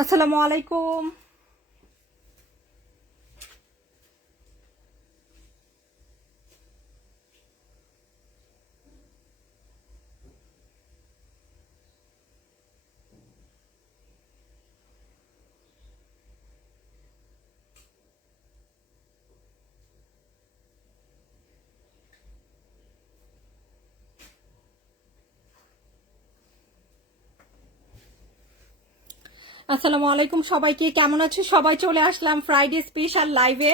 আসসালামু আলাইকুম। আসসালামু আলাইকুম সবাইকে, কেমন আছো সবাই? চলে আসলাম ফ্রাইডে স্পেশাল লাইভে।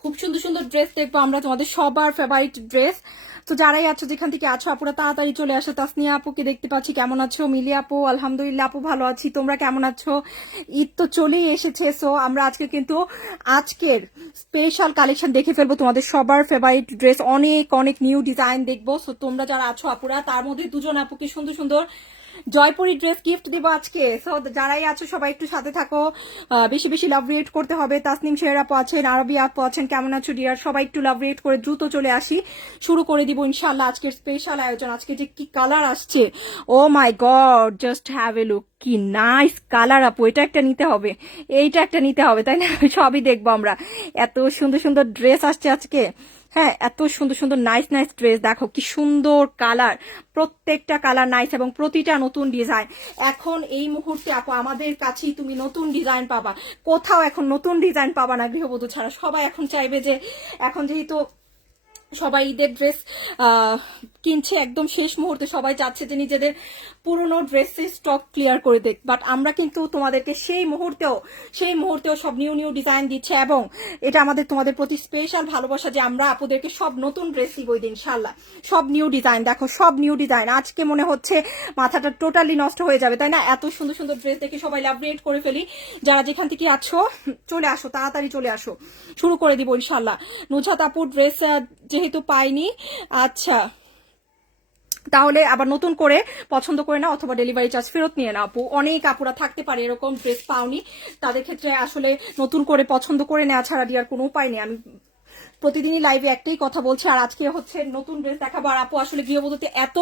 খুব সুন্দর সুন্দর ড্রেস দেখবো আমরা, তোমাদের সবার ফেভারিট ড্রেস। তো যারাই আছো, যেখান থেকে আছো আপুরা তাড়াতাড়ি চলে আসো। তাসনিয়া আপুকে দেখতে পাচ্ছি, কেমন আছো? মিলি আপু, আলহামদুলিল্লাহ আপু ভালো আছি, তোমরা কেমন আছো? ঈদ তো চলেই এসেছে, সো আমরা আজকে কিন্তু আজকের স্পেশাল কালেকশন দেখে ফেলবো। তোমাদের সবার ফেভারিট ড্রেস, অনেক অনেক নিউ ডিজাইন দেখবো। সো তোমরা যারা আছো আপুরা, তার মধ্যে দুজন আপুকে সুন্দর সুন্দর জয়পুরি ড্রেস গিফট দিব আজকে। সো যারাই আছো সবাই একটু সাথে থাকো, বেশি বেশি লাভ রিয়েট করতে হবে। তাসনিম শের আপু আছেন, আরবি আপু আছেন, কেমন আছো ডিয়ার? সবাই একটু লাভ রিয়েট করে দ্রুত চলে আসি, শুরু করে দিব ইনশাল্লাহ আজকের স্পেশাল আয়োজন। আজকে যে কি কালার আসছে, oh my god, just have a look, কি নাইস কালার আপু। এটা একটা নিতে হবে, এইটা একটা নিতে হবে, তাই না? সবই দেখবো আমরা। এত সুন্দর সুন্দর ড্রেস আসছে আজকে। হ্যাঁ, এত সুন্দর সুন্দর নাইস নাইস ড্রেস, দেখো কি সুন্দর কালার, প্রত্যেকটা কালার নাইস এবং প্রতিটা নতুন ডিজাইন। এখন এই মুহূর্তে আপু আমাদের কাছেই তুমি নতুন ডিজাইন পাবা, কোথাও এখন নতুন ডিজাইন পাবা না গৃহবধূ ছাড়া। সবাই এখন চাইবে যে, এখন যেহেতু সবাই ঈদের ড্রেস কিনছে একদম শেষ মুহূর্তে, সবাই চাচ্ছে যে নিজেদের পুরনো ড্রেসের স্টক ক্লিয়ার করে দেখ। বাট আমরা কিন্তু তোমাদেরকে সেই মুহূর্তেও সব নিউ নিউ ডিজাইন দিচ্ছে, এবং এটা আমাদের তোমাদের প্রতি স্পেশাল ভালোবাসা যে আমরা আপুদেরকে সব নতুন ড্রেস দিব ইনশাল্লাহ। সব নিউ ডিজাইন, দেখো সব নিউ ডিজাইন। আজকে মনে হচ্ছে মাথাটা টোটালি নষ্ট হয়ে যাবে, তাই না? এত সুন্দর সুন্দর ড্রেস দেখে সবাই লাভ রেট করে ফেলি। যারা যেখান থেকে আছো চলে আসো, তাড়াতাড়ি চলে আসো, শুরু করে দিব ইনশাল্লাহ। নুজাত আপুর ড্রেস যেহেতু পাইনি, আচ্ছা তাহলে আবার নতুন করে পছন্দ করে নাও, অথবা ডেলিভারি চার্জ ফেরত নিয়ে নাও আপু। অনেক আপুরা থাকতে পারে এরকম ড্রেস পাওনি, তাদের ক্ষেত্রে আসলে নতুন করে পছন্দ করে নেওয়া ছাড়া দেওয়ার কোনো উপায় নেই। আমি প্রতিদিনই লাইভে একটাই কথা বলছি, আর আজকে হচ্ছে নতুন ড্রেস দেখাবো। আর আপু আসলে গৃহবধূতে এত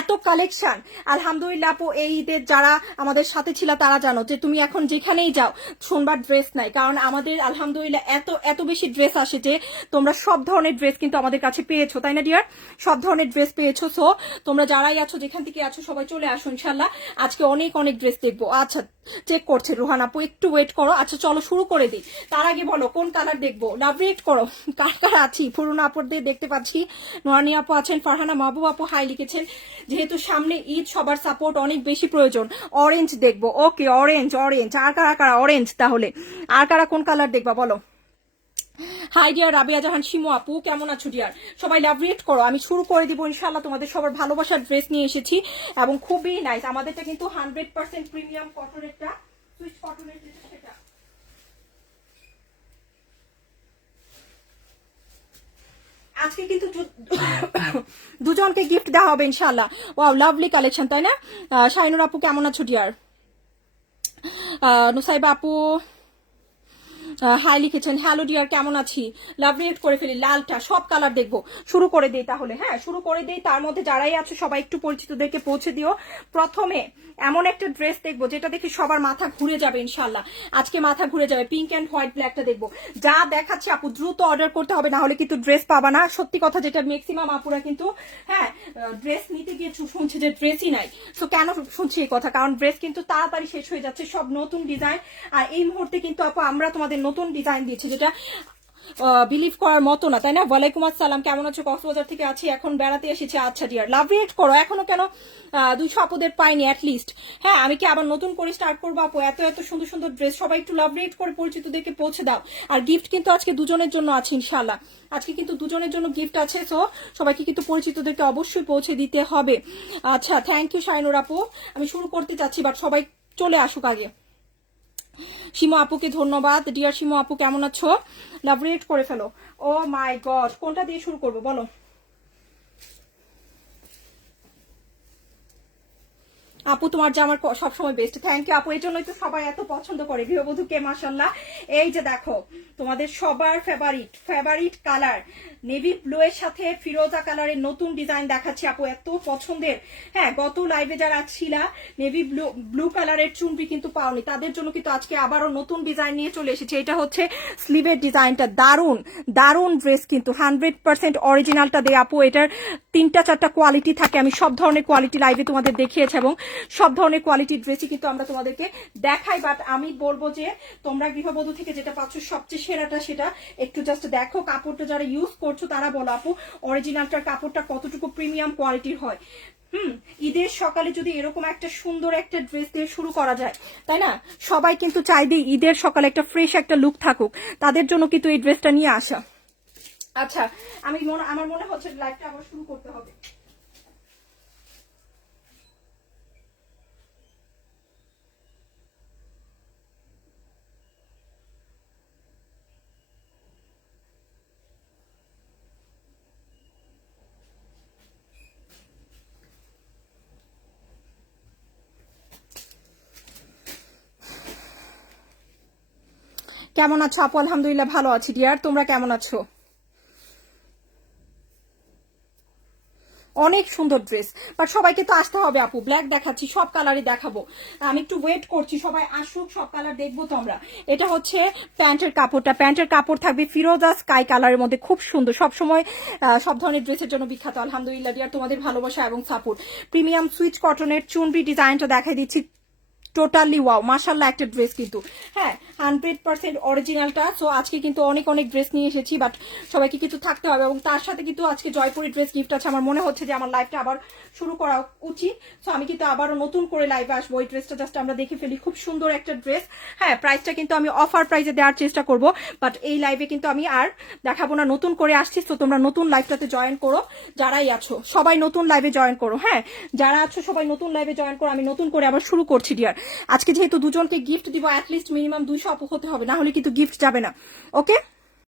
এত কালেকশন, আলহামদুলিল্লাহ আপু। এই ঈদের যারা আমাদের সাথে ছিল তারা জানো যে তুমি এখন যেখানেই যাও শুনবার ড্রেস নাই, কারণ আমাদের আলহামদুলিল্লাহ এত এত বেশি ড্রেস আসে যে তোমরা সব ধরনের ড্রেস কিন্তু আমাদের কাছে পেয়েছো, তাই না ডিয়ার? সব ধরনের ড্রেস পেয়েছো। সো তোমরা যারাই আছো, যেখান থেকে আছো, সবাই চলে আসো ইনশাল্লাহ। আজকে অনেক অনেক ড্রেস দেখবো। আচ্ছা, চেক করছে রোহান আপু, একটু ওয়েট করো। আচ্ছা চলো শুরু করে দিই। তার আগে বলো কোন কালার দেখবো, লাভ রিয়েক্ট করো। কার কার আছি, পুরোনো আপুদের দেখতে পাচ্ছি। নোরানি আপু আছেন, ফারহানা মাহবুব আপু হাই লিখেছেন। যেহেতু সামনে ঈদ, সবার সাপোর্ট অনেক বেশি প্রয়োজন। অরেঞ্জ দেখবো, ওকে অরেঞ্জ অরেঞ্জ। আর কারা কারা অরেঞ্জ? তাহলে আর কারা কোন কালার দেখবা বলো? হাই ডিয়ার রাবিয়া জাহান, শিমু আপু কেমন আছো ডিয়ার? সবাই লাভ রিয়েক্ট করো, আমি শুরু করে দিব ইনশাল্লাহ। তোমাদের সবার ভালোবাসার ড্রেস নিয়ে এসেছি, এবং খুবই নাইস। আমাদেরটা কিন্তু 100% প্রিমিয়াম কটনেরটা, সুইচ কটনের সেটা। আজকে কিন্তু দুজনকে গিফট দেওয়া হবে ইনশাল্লাহ। ওয়াও, লাভলি কালেকশন, তাই না? শাইনুর আপু কেমন আছো ডিয়ার? নুসাইবা আপু হাই লিখেছেন, হ্যালো ডিয়ার কেমন আছি? লাভ রিয়েক্ট করে ফেলি, লালটা সব কালার দেখবো। শুরু করে দেই তাহলে, হ্যাঁ শুরু করে দেই। তার মধ্যে যারাই আছে সবাই একটু পরিচিতদেরকে পৌঁছে দিও। প্রথমে এমন একটা ড্রেস দেখবো যেটা দেখে সবার মাথা ঘুরে যাবে ইনশাল্লাহ। আজকে মাথা ঘুরে যাবে, পিঙ্ক অ্যান্ড হোয়াইট ব্ল্যাকটা দেখবো। যা দেখাচ্ছি আপু দ্রুত অর্ডার করতে হবে, না হলে কিন্তু ড্রেস পাবা না। সত্যি কথা, যেটা ম্যাক্সিমাম আপুরা কিন্তু হ্যাঁ ড্রেস নিতে গিয়ে শুনছে যে ড্রেসই নাই। সো কেন শুনছি এই কথা? কারণ ড্রেস কিন্তু তাড়াতাড়ি শেষ হয়ে যাচ্ছে, সব নতুন ডিজাইন। আর এই মুহূর্তে কিন্তু আপু আমরা তোমাদের নতুন ডিজাইন দিচ্ছি, যেটা বিলিভ করার মতো না, তাই না? ওয়ালাইকুম আসসালাম, কেমন আছো? কক্সবাজার থেকে আছি, এখন বেড়াতে এসেছি। আচ্ছা ডিয়ার, লাভ রিয়েক্ট করো। এখনো কেন 200 আপুদের পাইনি অ্যাটলিস্ট? হ্যাঁ, আমি কি আবার নতুন করে স্টার্ট করবো আপু? এত এত সুন্দর সুন্দর ড্রেস, সবাই একটু লাভ রিয়েক্ট করে পরিচিতদেরকে পৌঁছে দাও। আর গিফট কিন্তু আজকে দুজনের জন্য আছে ইনশাল্লাহ। আজকে কিন্তু দুজনের জন্য গিফট আছে, সো সবাইকে কিন্তু পরিচিতদেরকে অবশ্যই পৌঁছে দিতে হবে। আচ্ছা, থ্যাংক ইউ শাইনুর আপু। আমি শুরু করতে চাচ্ছি, বাট সবাই চলে আসুক আগে। শিমু আপুকে ধন্যবাদ। ডিয়ার শিমু আপু কেমন আছো? লাভ রিয়েক্ট করে ফেলো। ও মাই গড, কোনটা দিয়ে শুরু করবো বলো? আপু তোমার যে আমার সবসময় বেস্ট, থ্যাংক ইউ আপু। এই জন্যই তো সবাই এত পছন্দ করে গৃহবধূকে, মাশাল্লাহ। এই যে দেখো তোমাদের সবার ফেভারিট কালার নেভি ব্লু এর সাথে ফিরোজা কালারের নতুন ডিজাইন দেখাচ্ছি আপু, এত পছন্দের। হ্যাঁ, গত লাইভে যারা ছিলা নেভি ব্লু কালারের চুনরি কিন্তু পাওনি, তাদের জন্য কিন্তু আজকে আবারও নতুন ডিজাইন নিয়ে চলে এসেছে। এটা হচ্ছে স্লিভের ডিজাইনটা, দারুন ড্রেস কিন্তু 100% অরিজিনালটা দেয় আপু। এটার 3-4টা কোয়ালিটি থাকে, আমি সব ধরনের কোয়ালিটি লাইভে তোমাদের দেখিয়েছি এবং সব ধরনের কোয়ালিটির ড্রেসই কিন্তু আমরা তোমাদেরকে দেখাই। বাট আমি বলবো যে তোমরা গৃহবধূ থেকে যেটা পাচ্ছ সবচেয়ে সেরাটা, সেটা একটু জাস্ট দেখো। কাপড়টা যারা ইউজ করছো তারা বলো আপু অরিজিনালটার কাপড়টা কতটুকু প্রিমিয়াম কোয়ালিটির হয়। ঈদের সকালে যদি এরকম একটা সুন্দর একটা ড্রেস দিয়ে শুরু করা যায়, তাই না? সবাই কিন্তু চাইবে ঈদের সকালে একটা ফ্রেশ একটা লুক থাকুক, তাদের জন্য কিন্তু এই ড্রেসটা নিয়ে আসা। আচ্ছা, আমার মনে হচ্ছে লাইভটা আবার শুরু করতে হবে। কেমন আছো আপু? আলহামদুলিল্লাহ ভালো আছি ডিয়ার, তোমরা কেমন আছো? অনেক সুন্দর ড্রেস, বাট সবাইকে তো আসতে হবে আপু। ব্ল্যাক দেখাচ্ছি, সব কালারই দেখাবো। আমি একটু ওয়েট করছি, সবাই আসুক, সব কালার দেখবো তো আমরা। এটা হচ্ছে প্যান্টের কাপড়টা, প্যান্টের কাপড় থাকবে ফিরোজা স্কাই কালারের মধ্যে, খুব সুন্দর। সবসময় সব ধরনের ড্রেসের জন্য বিখ্যাত আলহামদুলিল্লাহ ডিয়ার, তোমাদের ভালোবাসা এবং সাপোর্ট। প্রিমিয়াম সুইচ কটনের চুনরি ডিজাইনটা দেখাই দিচ্ছি, টোটালি ওয়াও, মাশাল্লাহ একটা ড্রেস কিন্তু। হ্যাঁ, 100% অরিজিনালটা। সো আজকে কিন্তু অনেক ড্রেস নিয়ে এসেছি, বাট সবাইকে কিন্তু থাকতে হবে। এবং তার সাথে কিন্তু আজকে জয়পুরি ড্রেস গিফট আছে। আমার মনে হচ্ছে যে আমার লাইভটা আবার শুরু করা উচিত। সো আমি কিন্তু আবারও নতুন করে লাইভে আসবো। ওই ড্রেসটা জাস্ট আমরা দেখে ফেলি, খুব সুন্দর একটা ড্রেস। হ্যাঁ, প্রাইসটা কিন্তু আমি অফার প্রাইসে দেওয়ার চেষ্টা করব, বাট এই লাইভে কিন্তু আমি আর দেখাবো না, নতুন করে আসছি। তো তোমরা নতুন লাইভটাতে জয়েন করো, যারাই আছো সবাই নতুন লাইভে জয়েন করো। হ্যাঁ, যারা আছো সবাই নতুন লাইভে জয়েন করো, আমি নতুন করে আবার শুরু করছি ডিয়ার। আজকে যেহেতু দুজনকে গিফট দিব, অ্যাটলিস্ট মিনিমাম 200 আপু হতে হবে, না হলে কিন্তু গিফট যাবে না। ওকে।